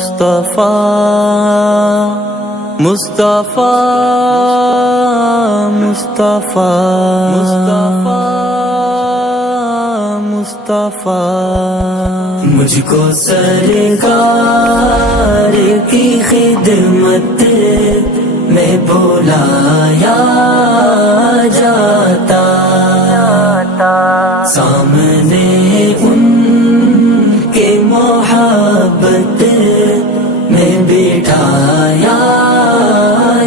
مصطفیٰ مصطفیٰ مصطفیٰ مصطفیٰ مصطفیٰ مجھ کو سرکار کی خدمت میں بلایا جاتا، سامنے ان کے محبت میں بٹھایا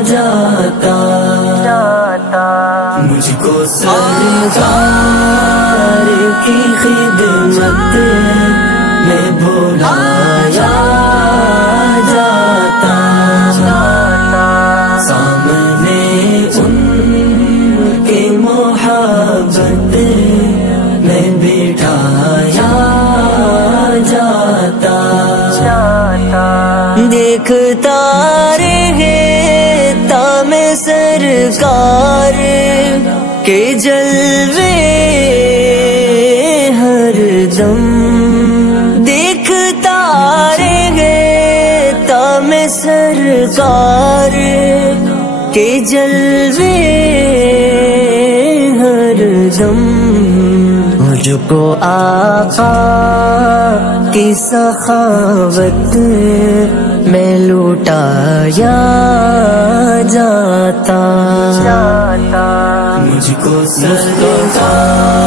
جاتا، مجھ کو سرکار کی خدمت میں بلایا جاتا، سامنے ان کے محبت میں بٹھایا جاتا، دیکھتا رہے تا میں سرکار کے جلوے ہر دم، دیکھتا رہے تا میں سرکار کے جلوے ہر دم، مجھ کو آقا کی سخاوت میں لوٹایا جاتا، مجھ کو سرکار